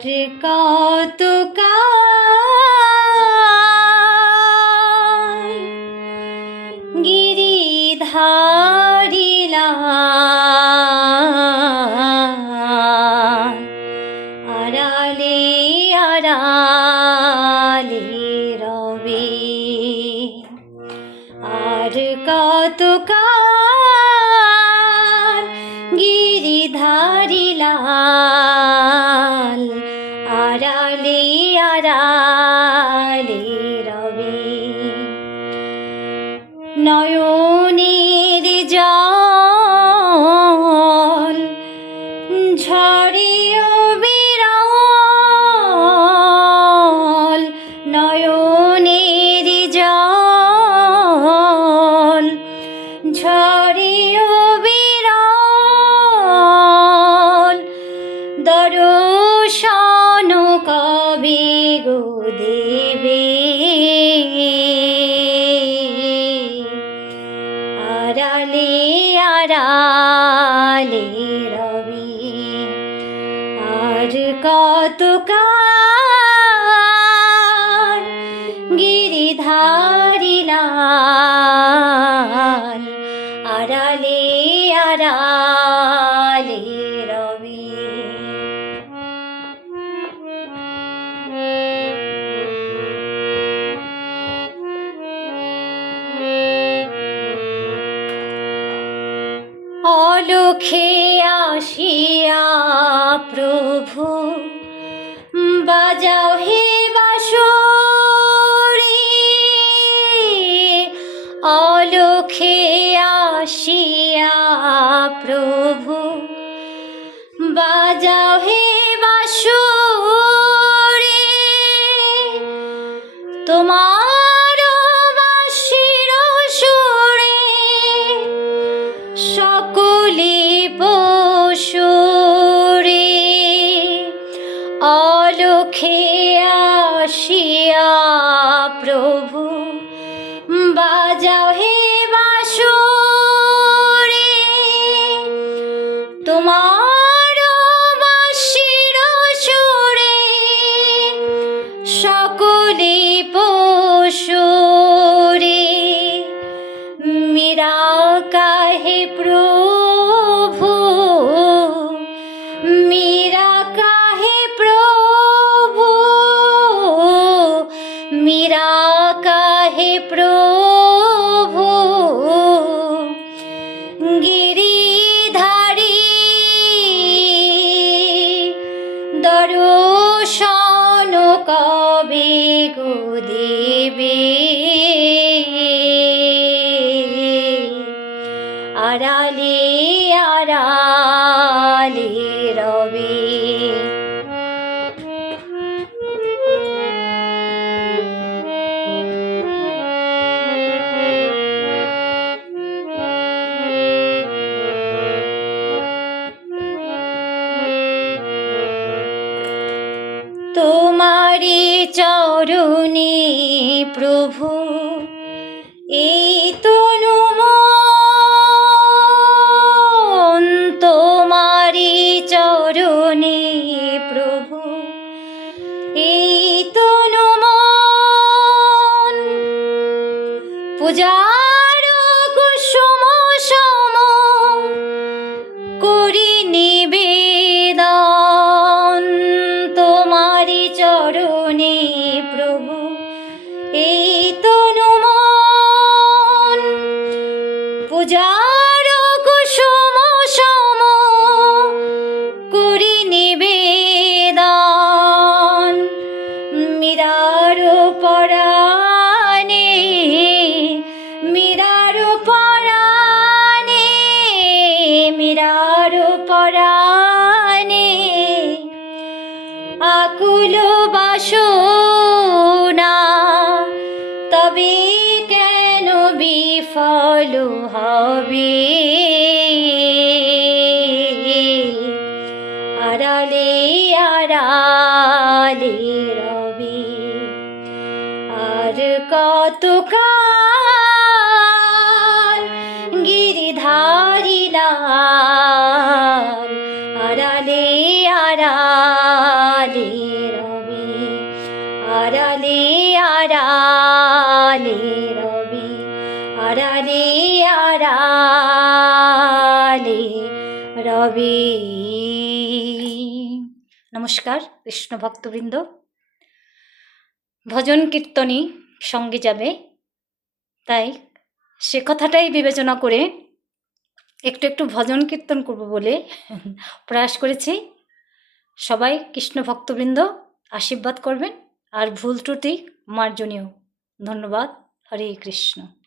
আর কত গিরিধা আর কত কাল গিরিধারিলাল আড়ালে আড়াল পলখে আসিয়া প্রভু বাজা তোমারি চরণে প্রভু এই তনু তোমারি চরণে প্রভু এই তনু পূজা রইল না তবে কেন বিফল হবে? আড়ালে আড়ালে রবি আর কত কা আরে রবি রবি। নমস্কার, কৃষ্ণ ভক্তবৃন্দ। ভজন কীর্তনই সঙ্গে যাবে। তাই সে কথাটাই বিবেচনা করে একটু একটু ভজন কীর্তন করব বলে প্রয়াস করেছি। সবাই কৃষ্ণ ভক্তবৃন্দ আশীর্বাদ করবেন। আর ভুল ত্রুটি মার্জনীয়। ধন্যবাদ। হরে কৃষ্ণ।